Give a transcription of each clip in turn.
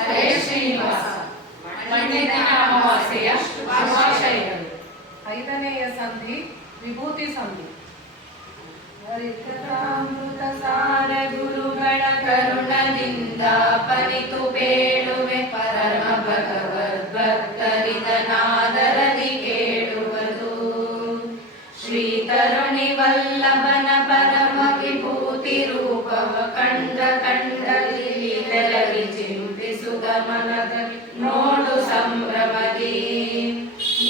ಹರೇ ಶ್ರೀನಿವಾಸ. ಮಣ್ಣಿನ ಅಮಾವಾಸ್ಯೆಯ ಶುಭಾಶಯಗಳು. 5ನೆಯ ಸಂಧಿ ವಿಭೂತಿ ಸಂಧಿ. ಹರಿಕಥಾಮೃತ ಸಾರ ಗುರುಗಳ ಕರುಣದಿಂದ ಪನಿತು ಬೇಡುವೆ ಪರಮ ಭಗವದ್ಭಕ್ತರಿದನಾದರದಿ ಕೇಳುವುದು. ಶ್ರೀ ತರುಣಿ ವಲ್ಲಭನ ಪರಮ ವಿಭೂತಿ ರೂಪವ ಕಂಡಲ್ಲಿ ತೆರಳಿ ಚಿಂತಿಸುತ್ತ ಮನದಲ್ಲಿ ನೋಡು ಸಂಭ್ರಮದಿ.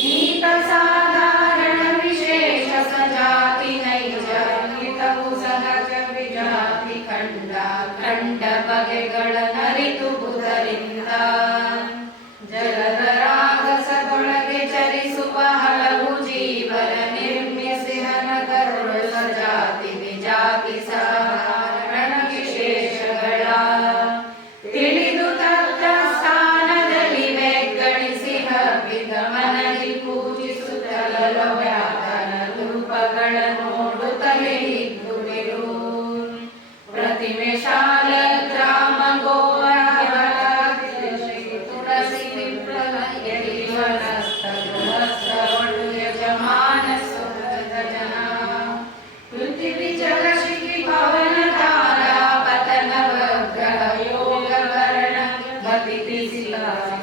ನೀತ ಸಾಧಾರಣ ವಿಶೇಷ ಸಜಾತಿ ನೈಜ ಹಿತವು ಸಹಜ ವಿಜಾತಿ ಕಂಡ ಬಗೆಗಳ ನರಿತು ಬುಧರಿಂದ ಜಲದ ರಾಗಸದೊಳಗೆ ಚರಿಸುವ ಹಲವು ಜೀವನ ನಿರ್ಮಿಸಿಹನ ಕರುಣ ಸಜಾತಿ ವಿಜಾತಿ ಸಾಧಾರಣ ವಿಶೇಷಗಳ ತಿಳಿದು ತಕ್ಕ ಸ್ಥಾನದಲ್ಲಿ ಬೆಗ್ಗಣಿಸಿ ಹಬ್ಬಿದ ಮನದಿ ಪೂಜಿಸುತ್ತಲ ವ್ಯಾಪನ ರೂಪಗಳ ನೋಡುತ್ತಲೇ ಇದ್ದುವೆರು. ಪ್ರತಿಮೆ ಶಾಲ ಗ್ರಾಮ ಗೋರ ತುಳಸಿ ವಿಪ್ಲವ ಯಡಿವನಸ್ತ ಗೃಹಸ್ಥರೊಳು ಯಜಮಾನ ಸುಖದ ಜನ ಪೃಥ್ವಿ ಜಲ ಶಿಖಿ ಪವನ ತಾರಾ ಪತನ ವಗ್ರಹ ಯೋಗ ಕರಣ ಗತಿ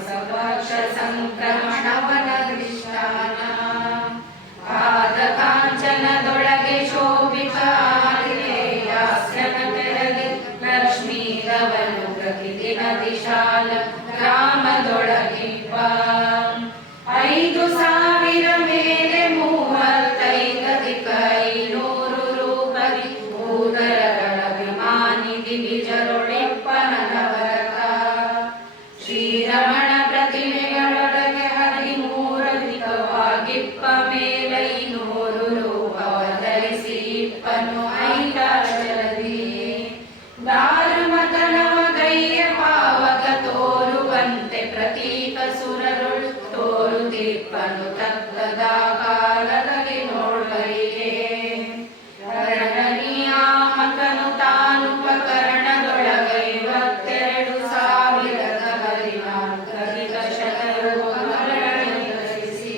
ಸಪಕ್ಷ ಸಂಕ್ರಮಣವನ ದೃಷ್ಟಾನ ಪಾದ ಕಾಂಚನದೊಳಗೆ ಶೋಭಿತ ಹಾಸ್ಯನ ತೆರಗಿ ಲಕ್ಷ್ಮೀರವನು ಪ್ರತಿದಿನ ದಿಶಾಲ ಗ್ರಾಮದೊಳಗಿಪ್ಪ 5,000 ಮೇಲೆ 35,500 ರೂಪದಿ ಭೂದರಗಳ ವಿಮಾನಿ ದಿವಿಜರೊಳಿಪ್ಪನ ನವರಕ ಶ್ರೀರಮಣ ಪ್ರತಿಮೆಗಳೊಳಗೆ 13 ಮೇಲೈನೂರು ರೂಪವ ಧರಿಸಿ ಇಪ್ಪನು ಐದಾಚಲದಿ ದಾರುಮತನವ ಗೈಯ ಪಾವಕ ತೋರುವಂತೆ ಪ್ರತೀಕ ಸುರರುಳು ತೋರುದಿಪ್ಪನು ತತ್ತದ ಕಾಲದಲ್ಲಿ ನೋಡ್ಬರಿಗೆ ನಿಯಾಮಕನು ತಾನುಪಕರಣದೊಳಗೆ 52,014 ಶತರೂಪಗಳಿಸಿ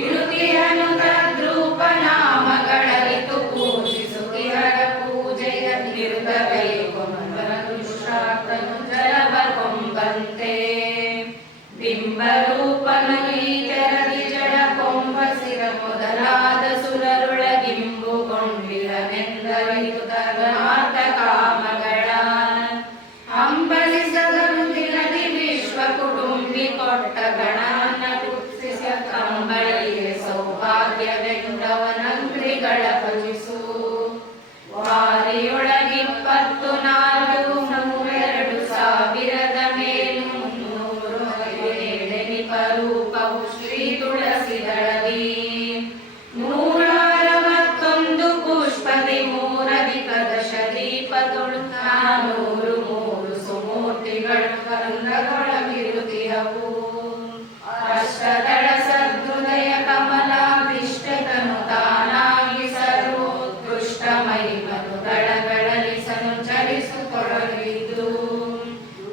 ಇರುತಿಹನು ತದ್ರೂಪ ನಾಮಗಳರಿತು ಪೂಜಿಸುತ್ತಿಹರ ಪೂಜೆಯ ನಿರ್ಗೈಕೊಂಬನು ಜಲಬಕೊಂಬಂತೆ ಬಿಂಬರೂಪನು ಈ ತೆರದಿ ಜಡ ಕೊಂಬ ಸಿರ ಮೊದಲಾದ ಸುರರೊಳಗಿಂಬುಗೊಂಡಿರನೆಂದರಿತು ತಗನಾಥ ಕಾಮಗಳ ಹಂಬಲಿಸದನು ದಿನದಿ ವಿಶ್ವ ಕುಟುಂಬಿ ಕೊಟ್ಟ ಗಣನ ಪುತ್ರಿಸ ಕಂಬಳಿಗೆ ಸೌಭಾಗ್ಯವೆಂದವನಂಗ್ರಿಗಳ ಭಜಿಸು ವಾರಿಯೊಳಗಿಪ್ಪತ್ತು 4,02,000 ಮೇಲು 307 ನಿಪರೂಪವು ಶ್ರೀ ತುಳಸಿ ದಳದಿ 161 ಪುಷ್ಪದಿ 3 ಕದಶ ದೀಪದೊಳು 403 ಸುಮೂರ್ತಿಗಳು ಕಂದಗೊಳಗಿರುತಿಹವು. ಅಷ್ಟದಳ ಸದ್ಹೃದಯ ಕಮಲಾಭಿಷ್ಟತನು ತಾನಾಗಿ ಸರ್ವೋತ್ಕೃಷ್ಟ ಮಹಿಮನು ದಳಗಳಲ್ಲಿ ಸಂಚರಿಸುತ್ತೊಡಗಿದ್ದು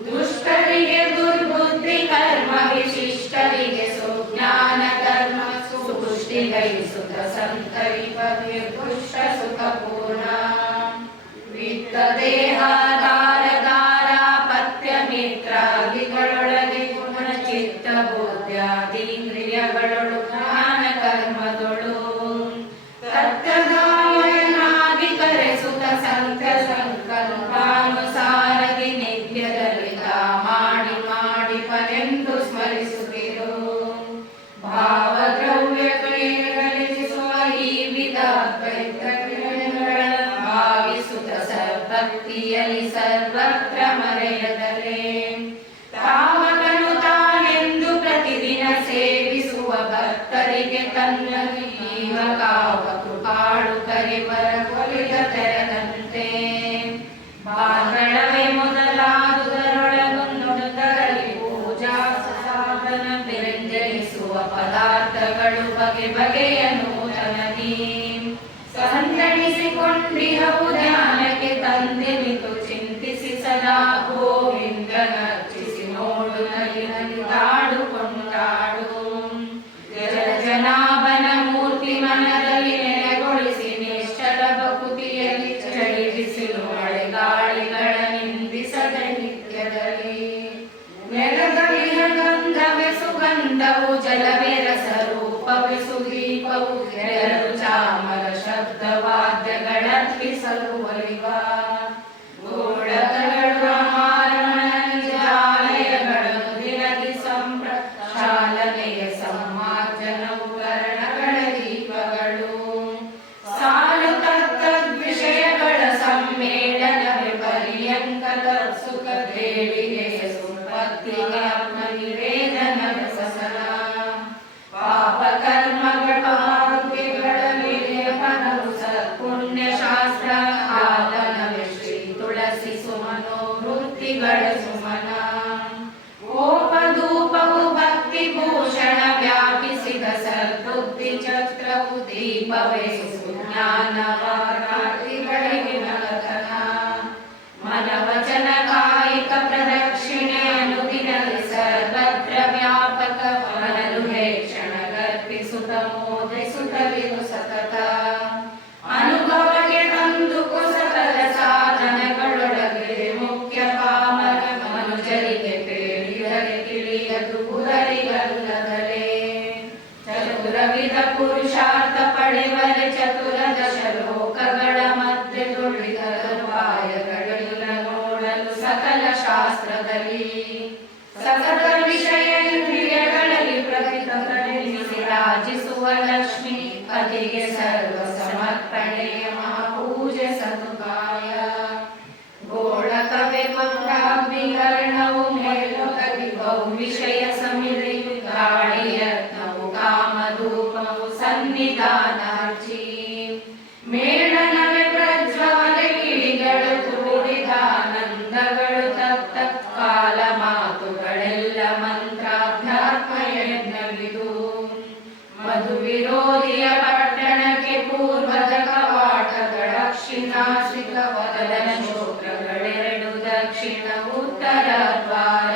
ದುಷ್ಟರಿಗೆ ದುರ್ಬುದ್ಧಿ ಕರ್ಮ ವಿಶಿಷ್ಟರಿಗೆ ಸುಜ್ಞಾನ ಧರ್ಮ ಸುಪುಷ್ಟಿಗೈಸುತ್ತ ಸಂತರಿಪ ನಿರ್ಪುಷ್ಟ ಸುಖಪೂರ್ಣ ವಿತ್ತ ದೇಹಾಧಾರ ಪತ್ಯ ಮಿತ್ರಾದಿಗಳೊಳಗೆ ಗುಣ ಚಿತ್ತ ಬೋಧ್ಯಾದೀಂದ್ರಿಯಗಳೊಳು ಜ್ಞಾನ ಕರ್ಮದೊಳು ತತ್ವದಾಯನಾಗಿ ಕರೆಸುತ್ತ ಸಂತ್ಯ ಸಂಕಲ್ಪಾನುಸಾರದಿ ನಿತ್ಯದಲ್ಲಿ ಮಾಡಿ ಮಾಡಿ ಪನೆಂದು ಸ್ಮರಿಸುತ್ತಿರು. ಭಾವದ್ರವ್ಯ ಕ್ರಿಯೆಗಳಿಸುವ ಈ ವಿಧ ಭಾವಿಸುತ್ತ ಭಕ್ತಿಯಲ್ಲಿ ಸರ್ವತ್ರ ಮರೆಯದಲೇ ತಾವಕನು ತಾನೆಂದು ಪ್ರತಿದಿನ ಸೇವಿಸುವ ಭಕ್ತರಿಗೆ ತನ್ನ ಜೀವ ಕಾವ ಕೃಪಾಳು ಕರಿವರ ಕೊಲಿದ ತೆರೆದಂತೆ ಬಾಗಳವೇ ಮೊದಲಾದುದರೊಳಗೊಂದೊಡರಲ್ಲಿ ಪೂಜಾ ಸಾಧನ ಬೆರೆಂಜರಿಸುವ ಪದಾರ್ಥಗಳು ಬಗೆ ಬಗೆಯ ನೂತನದಿ ಸಂತಣಿಸಿಕೊಂಡಿಹವು ಧ್ಯಾನಕ್ಕೆ ತಂದೆ ಮಿತು ಚಿಂತಿಸಿ ಸದಾ ಗೋವಿಂದನರ್ಚಿಸಿ ಮನದಲ್ಲಿ ನೆಲೆಗೊಳಿಸಿ ನಿಶ್ಚಲ ಭಕುತಿಯಲ್ಲಿ ಚಳಿ ಬಿಸಿಲು ಮಳೆ ಗಾಳಿಗಳ ನಿಂದಿಸದೆ ನಿತ್ಯದಲ್ಲಿ ನೆಲದಲ್ಲಿ ಗಂಧವೇ ಸುಗಂಧವು ಜಲವೇ ರಸರೂಪವೇ ಸುದೀಪವು ಎರಡು ಚಾಮರ ಶಬ್ದವಾದ್ಯಗಳರ್ಪಿಸಲು ಒಲಿವ ಗೋಳಕಗಳು ಮಾರಮಣ ನಿಜಾಲಯಗಳನ್ನು ದಿನದಿ ಶಾಲನೆಯ ಸಮಾರ್ಜನವು ವರ್ಣಗಳ ದೀಪಗಳು ಸಾಲು ತದ್ವಿಷಯಗಳ ಸಮ್ಮೇಳನವೇ ಪರ್ಯಂಕ ತತ್ಸುಖ ದೇವಿಗೆ ಸುಪತ್ತಿಗೆ ಆತ್ಮನಿವೇದನವೇ ಸಸನ ಪಾಪ ಕರ್ಮಗಳ ಮಾರುತಿಗಳ ವಿಲೇಪನವು ಸತ್ಪುಣ್ಯ ಶಾಸ್ತ್ರ ಆಲನವೇ ಶ್ರೀ ತುಳಸಿ ಸುಮನೋ ವೃತ್ತಿಗಳ ಸುಮನ ಕೋಪಧೂಪವು ಭಕ್ತಿ ಭೂಷಣ ವ್ಯಾಪಿಸಿದ ಸದ್ಬುದ್ಧಿ ಛತ್ರವು ದೀಪವೇ ಸುಜ್ಞಾನವಾರಾರ್ಥಿಗಳಿಗೆ ನಲತನ ಮನವಚನ ಕಾಯಿಕ ಪ್ರದಕ್ಷಿಣೆ ಅನುದಿನದಿ ಸರ್ವತ್ರ ವ್ಯಾಪಕ ಮನಲು ಹೇಕ್ಷಣಗರ್ಪಿಸುತ್ತ ಮೋದಿಸುತ್ತಲಿದು ಸತತ ಅನುಭವಕ್ಕೆ ತಂದು ಕುಸಕಲ ಸಾಧನಗಳೊಳಗೆ ಮುಖ್ಯ ಪಾಮರ ಮನುಜರಿಗೆ ಪೇಳಿದರೆ ತಿಳಿಯದು ಗುರರಿಗಲ್ಲದಲೇ ಚತುರವಿಧ ಪುರುಷಾರ್ಥ ಪಡೆವರೆ ಚತುರದಶ ಲೋಕಗಳ ಮಧ್ಯೆ ದುಡಿದರುಪಾಯಗಳಿಲ್ಲ ನೋಡಲು ಸಕಲ ಶಾಸ್ತ್ರದಲ್ಲಿ ಸಕಲ ವಿಷಯ ಇಂದ್ರಿಯಗಳಲ್ಲಿ ಪ್ರತಿತನಿಸಿ ರಾಜಿಸುವ ಲಕ್ಷ್ಮಿ ಪತಿಗೆ ಸರ್ವ ಸಮರ್ಪಣೆಯ ಮಹಾಪೂಜೆ ಸದುಕಾಯ ಗೋಳಕವೇ ಪುರಾಭಿಕರಣವು ಮೇಲುಕಲಿ ಬಹು ವಿಷಯ ಸಮಿತಿಯು ಗಾಳಿಯತ್ನವು ಕಾಮಧೂಪವು ಸನ್ನಿಧಾನಾರ್ಚಿ ಮೇಳನವೇ ಪ್ರಜ್ವಲೆ ಕಿಡಿಗಳು ಕೂಡಿದಾನಂದಗಳು ತಪ್ತ ಕಾಲ ಮಾತುಗಳೆಲ್ಲ ಮಂತ್ರಾಧ್ಯಾತ್ಮ ಯಜ್ಞವಿದು ಮಧು ವಿರೋಧಿಯ ಪಟ್ಟಣಕ್ಕೆ ಪೂರ್ವದ ಕವಾಟಗಳ ದಕ್ಷಿಣಾಶ್ರಿತ ವದನ ಶೋತ್ರಗಳೆರಡು ದಕ್ಷಿಣ ಉತ್ತರ ದ್ವಾರ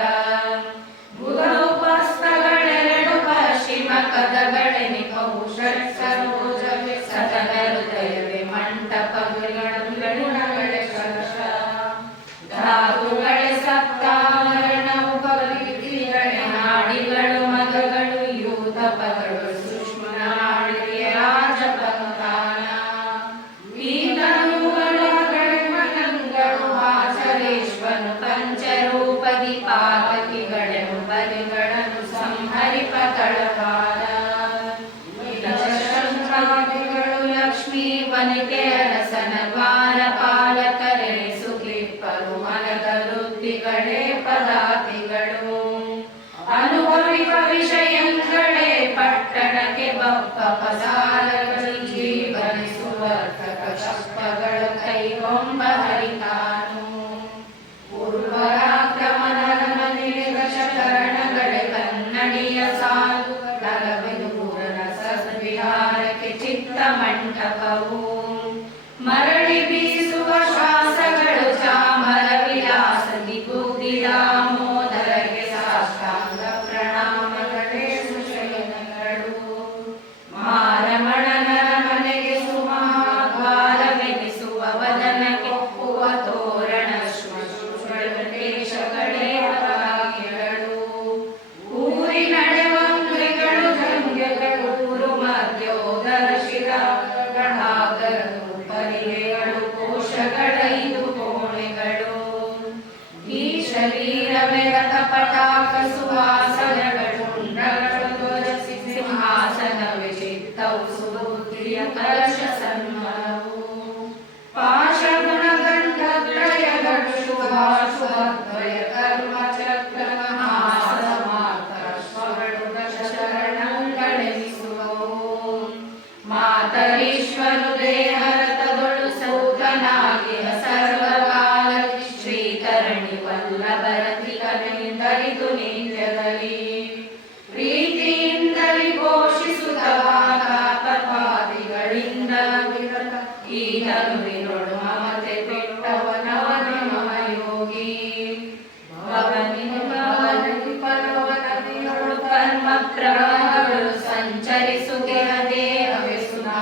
ಗುರುಪಸ್ಥಗಳೆರಡು ಪಶ್ಚಿಮ ಕದಗಳೆನಿಪವು ಷಟ್ ಸರೋಜವೇ ಸದನ ಹೃದಯವೇ ಮಂಟಪಗಳುಗಳೇ ಕಲಶ ಧಾತುಗಳೇ ಸಪ್ತಾವರಣವು ಕಲಿತಿಗಳೇ ನಾಡಿಗಳು ಮದಗಳು ಯೂಥಪಗಳು ಸೂಕ್ಷ್ಮ ನಾಡಿಗೆ ರಾಜಪಂಥಾನ ಈತನುಗಳು ಗಣಮನಂಗಳು ಆಚರೇಶ್ವನು ಪಂಚರೂಪದಿ ಪಾತಕಿಗಳೆನು ಬಲಿಗಳನ್ನು ಸಂಹರಿಪ ತಳವಾರ ಶಂಕ್ರಾದಿಗಳು ಲಕ್ಷ್ಮೀ ವನಿತೆ ಅರಸನ ದ್ವಾರ ಪಾಲಕರೆನಿಸು ಕ್ಲಿಪ್ಪರು ಮನದ ವೃತ್ತಿಗಳೇ ಪದಾತಿಗಳು ಅನುಭವಿಕ ವಿಷಯಗಳೇ ಪಟ್ಟಣಕ್ಕೆ ಬಪ್ಪ ಪಸಾರಗಳು ಜೀವನಿಸುವರ್ತಕ ಶಸ್ತ್ರಗಳು ಕೈಗೊಂಬ ಹರಿತಾನು ಪೂರ್ವರಾಕ್ರಮಣದ ಮನೆಗೆ ದಶಕರಣಗಳೇ ಕನ್ನಡಿಯ ಸಾಲು ನಲವೆದುಪುರನ ಸದ್ವಿಹಾರಕ್ಕೆ ಚಿತ್ತ ಮಂಟಪವು ಮರಳಿ ಬೀಸುವ ಶ್ವಾಸಗಳು ಚಾಮರ ವಿಲಾಸದಿ ಬುದ್ಧಿ ದಾಮೋದರಗೆ ಸಾಷ್ಟಾಂಗ ಪ್ರಣಾಮಗಳೇ ಸುಶಯನಗಳು ಮಾರಮಣನ ಮನೆಗೆ ಸುಮಹಾದ್ವಾರವೆನಿಸುವ ವದನಕ್ಕೆ ಒಪ್ಪುವ ತೋರಣ ಶ್ರುಶೇಷಗಳೇ ಭಾಗ್ಯಗಳು ಊರಿ ನಡೆವಂಗ್ರಿಗಳು ಧನ್ಯಗಳು ಊರು ಮಧ್ಯೋದರ ಶಿರಾಗಣಾಗರು ಪರಿಗೆಗಳು ಕೋಶಗಳೈದು ಕೋಣೆಗಳು ಈ ಶರೀರವೇ ರಥಪಟಾಕ ಸುವಾಸನಗಳು ಉಂಡಗಳು ಧ್ವಜಸಿ ಸಿಂಹಾಸನವೇ ಚಿತ್ತವು ಸುಬುದ್ಧಿಯ ಕಲಶ ಸನ್ಮನವು ಪಾಶಗುಣಗಂಧತ್ರಯಗಳು ಶುಭಾಶುಭದ್ವಯ ಕರ್ಮ ಚಕ್ರ ಮಹಾಸಮಾರ್ಥಶ್ವಗಳು ದಶರಣಗಳೆನಿಸುವವು ಮಾತರೀಶ್ವರು ದೇಹರಥದೊಳು ಸೌತನಾಗಿ ಸರ್ವಕಾಲ ಶ್ರೀಕರಣಿ ವಲ್ಲಭರತಿಕನೆಂದರಿದು ನಿತ್ಯದಲ್ಲಿ ಪ್ರೀತಿಯಿಂದಲಿ ಘೋಷಿಸುತ್ತ ವಾಗಾಪವಾದಿಗಳಿಂದ ವಿರತ ಈತನು ವಿನೋಡು ಮಮತೆ ಬಿಟ್ಟವನವನು ಮಹಯೋಗಿ ಭವನಿ ಪರ್ವತದಿಯೊಳು ಕರ್ಮ ಪ್ರವಾಹಗಳು ಸಂಚರಿಸುತ್ತಿರ ದೇಹವೇ ಸುನಾ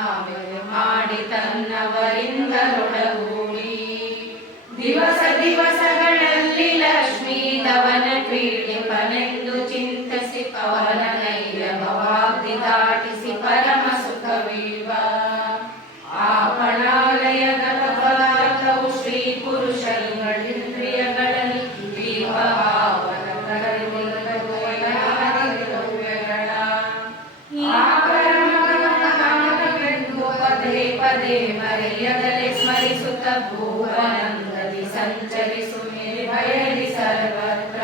ಪದೇ ಮರೆಯದಲೆ ಸ್ಮರಿಸುತ್ತ ಭುವನಂದದಿ ಸಂಚರಿಸು ನಿರ್ಭಯದಿ ಸರ್ವತ್ರ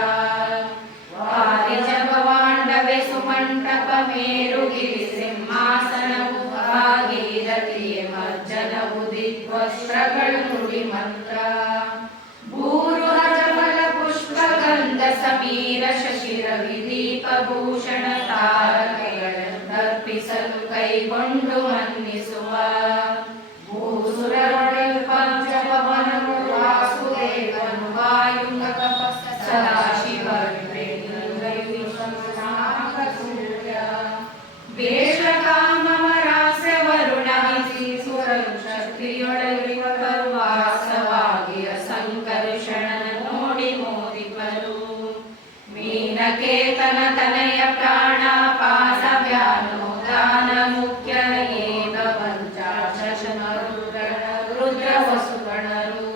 ವಾರಿ ಜಗವಾಂಡವೆ ಸುಮಂಟಪ ಮೇರುಗಿರಿ ಸಿಂಹಾಸನವು ಭಾಗೀರಥಿಯೇ ಮಜ್ಜನವು ದಿಗ್ವಸ್ತ್ರಗಳು ನುಡಿ ಮಂತ್ರ ಭೂರುಹ ಜಮಲ ಪುಷ್ಪಗಂಧ ಸಮೀರ ಶಶಿರ ವಿದೀಪ ಭೂಷಣ ತಾರಕೆಗಳನ್ನರ್ಪಿಸಲು ಕೈಗೊಂಡು ಮನ್ನಿಸುವ ಭೂಸುರರೊಳಗೆ ಪಂಚಪವನನು ವಾಸುದೇವನು ವಾಯುಂಗ ಸದಾಶಿವ ಬೇಷಕಾಮರಾಸ್ಯ ವರುಣಾಸಿ ಸುರರು ಶಕ್ತಿಯೊಳಗಿವರು ವಾಸವಾಗಿಯ ಸಂಕರ್ಷಣನ ನೋಡಿ ಮೋದಿಪರು ಮೀನಕೇತನ ತನಯ ಪ್ರಾಣಾಪಾಸ ವ್ಯಾನೋದಾನ ಮುಖ್ಯ ಏವ ಪಂಚಾಶನರು ರುದ್ರ ವಸುಗಣರು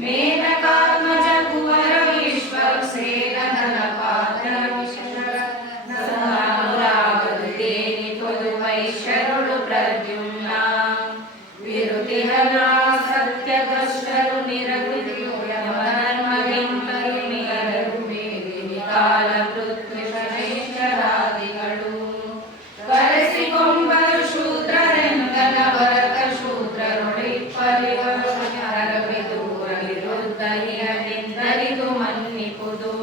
ಮೇನಕಾತ್ಮಜ ಕುವರ ವಿಶ್ವಸೇನ ಧನಪಾತ್ರ ವೈಶ್ಯರುಳು ಪ್ರದ್ಯುಮ್ನ ವಿರುತಿಹನ ಸತ್ಯದಷ್ಟರು ನಿರಗುತಿಯು ಯಮಧರ್ಮವೆಂಬರು ನಿಗರರು ಮೇದಿನಿ ಕಾಲ ಮೃತ್ಯು ಶ್ರೇಷ್ಠರಾದಿಗಳು ಕರೆಸಿಕೊಂಬರು ಶೂದ್ರರೆಂದನ ಭರತ ಶೂದ್ರರೊಳಿಪ್ಪರಿವರು ಹರವಿದೂರ ವಿರುದ್ಧರಿಯನೆಂದರಿದು ಮನ್ನಿಪುದು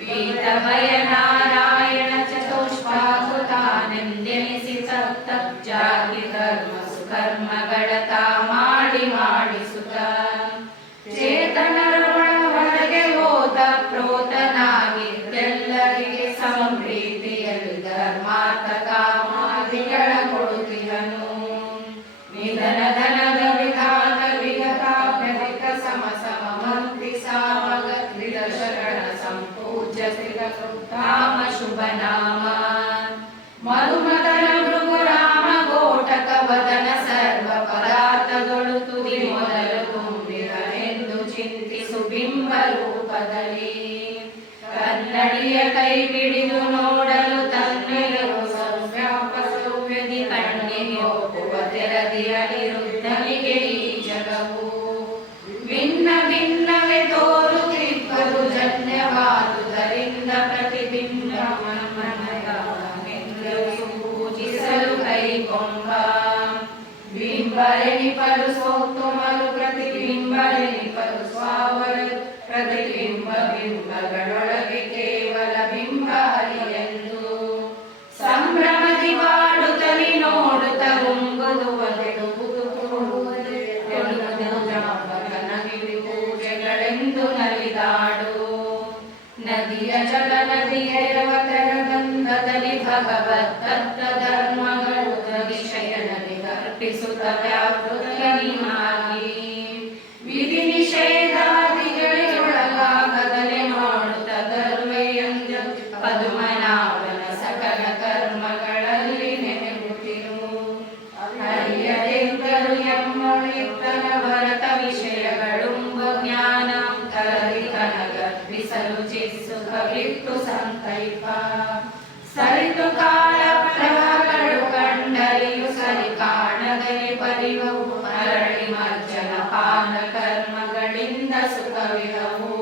ವೀತ ಭಯ ನಾರಾಯಣ ಚತುಷ್ಪಾಕೃತಾನೆಂದೆನಿಸಿ ಸಪ್ತ ಜಾತಿ ಧರ್ಮ ಸುಕರ್ಮಗಳ ತಾ ಮಾಡಿ ಮಾಡಿಸುತ್ತ ಚೇತನರ ಹೊರಗೆ ಹೋದ ಪ್ರೋತನಾಗಿದ್ದೆಲ್ಲರಿಗೆ ಸಂಪ್ರೀತಿಯಲ್ಲಿ ಧರ್ಮಾರ್ಥ ಕಾಮಾದಿಗಳ ಕೊಡುತ್ತಿಹನು ನಿಧನ ಧನದ ವಿಧಾನ ವಿಗತಾಭ್ಯಧಿಕ ಸಮ ಸಮ ಮಂತ್ರಿ ಸಾಮಗ ತ್ರಿದಶಗಣ ಸಂಪೂಜ್ಯ ಶ್ರೀರಾಮ ಶುಭ ನಾಮ ಮಧುಮದನ ಭೃಗುರಾಮ ಘೋಟಕ ವದನ ಸರ್ವ ಪದಾರ್ಥಗಳು ತುದಿ ಮೊದಲು ತುಂಬಿರನೆಂದು ಚಿಂತಿಸು ಬಿಂಬ ರೂಪದಲ್ಲಿ ಕನ್ನಡಿಯ ಕೈ ಬಿಡಿದು ನೋಡಲು ತನ್ನಿರುವ ಸೌವ್ಯಾಪಸೌವ್ಯದಿ ಕಣ್ಣಿಗೆ ಒಪ್ಪುವ ತೆರದಿ ಅನಿರುದ್ಧನಿಗೆ ಈ ಜಗವು ಭಿನ್ನ ಭಿನ್ನವೇ ತೋರುತ್ತಿದ್ದುದು ಜನ್ಯವಾದುದರಿಂದ ಪ್ರತಿಬಿಂಬ ಪೂಜಿಸಲು ಕೈಗೊಂಬ ಬಿಂಬರೆನಿಪರು ಸೋತ್ತುಮರು ಪ್ರತಿಬಿಂಬರೆನಿಪರು ಸ್ವಾವರರು ಪ್ರತಿಬಿಂಬ ಬಿಂಬಗಳೊಳಗೆ ಕೇವಲ ಬಿಂಬ ಹರಿಯೆಂದು ಸಂಭ್ರಮದಿ ಬಾಡುತ್ತಲಿ ನೋಡುತ್ತ ಗುಂಗುದು ಒದೆಡುವುದು ಪೂಜೆಗಳೆಂದು ನಲಿದಾಡು ನದಿಯ ಜಲ ನದಿಯೆರವ ತೆರಗಂಧದಲ್ಲಿ ಭಗವತ್ತತ್ತ ಧರ್ಮಗಳು ವಿಷಯನಲ್ಲಿ ಅರ್ಪಿಸುತ್ತ ವ್ಯಾಪೃತನಿಮಾಗಿ ವಿಧಿ ನಿಷೇಧಾದಿಗಳಿಗೊಳಗಾಗದಲೆ ನೋಡುತ್ತ ಧರ್ಮೆಯಂದು ಪದ್ಮನಾಭನ ಸಕಲ ಕರ್ಮಗಳಲ್ಲಿ ನೆನೆಗುತ್ತಿರು ಹರಿಯದೆಂದರು ಎಮ್ಮೊಳಿತ್ತನ ಭರತ ವಿಷಯಗಳುಂಬ ಜ್ಞಾನಾಂತರದಿ ಕನಗರ್ಪಿಸಲು ಚಿತ್ಸುಖವಿತ್ತು ಸಂಕಲ್ಪ ಸರಿತು ಕಾಲ ಪ್ರಭಗಳು ಕಂಡರಿಯು ಸರಿ ಕಾಣದರೆ ಪರಿವವು ಮರಳಿ ಮರ್ಜನ ಪಾನ ಕರ್ಮಗಳಿಂದ ಸುಖವಿರವು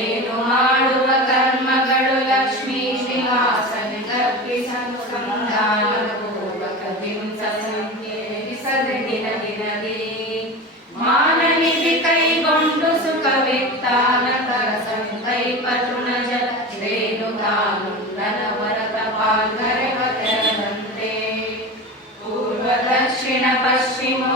ಏನು ಮಾಡುವ ಕರ್ಮಗಳು ಲಕ್ಷ್ಮೀ ಶ್ರೀವಾಸನೆ ಗರ್ಭಿಸಲು ಸಂಧಾನ ಪೂರ್ವಕ ಹಿಂಸ ಸಂಕೇರಿಸದೆ ದಿನ ದಿನದಿ ಮಾನನಿಧಿ ಕೈಗೊಂಡು ಸುಖವಿತ್ತಾನತರ ಸಂಕಲ್ಪ ತೃಣಜ ರೇಣುಕಾನುಂದನ ವರತ ಪಾಲ್ಗರೆವ ತೆರದಂತೆ ಪೂರ್ವ ದಕ್ಷಿಣ ಪಶ್ಚಿಮೋ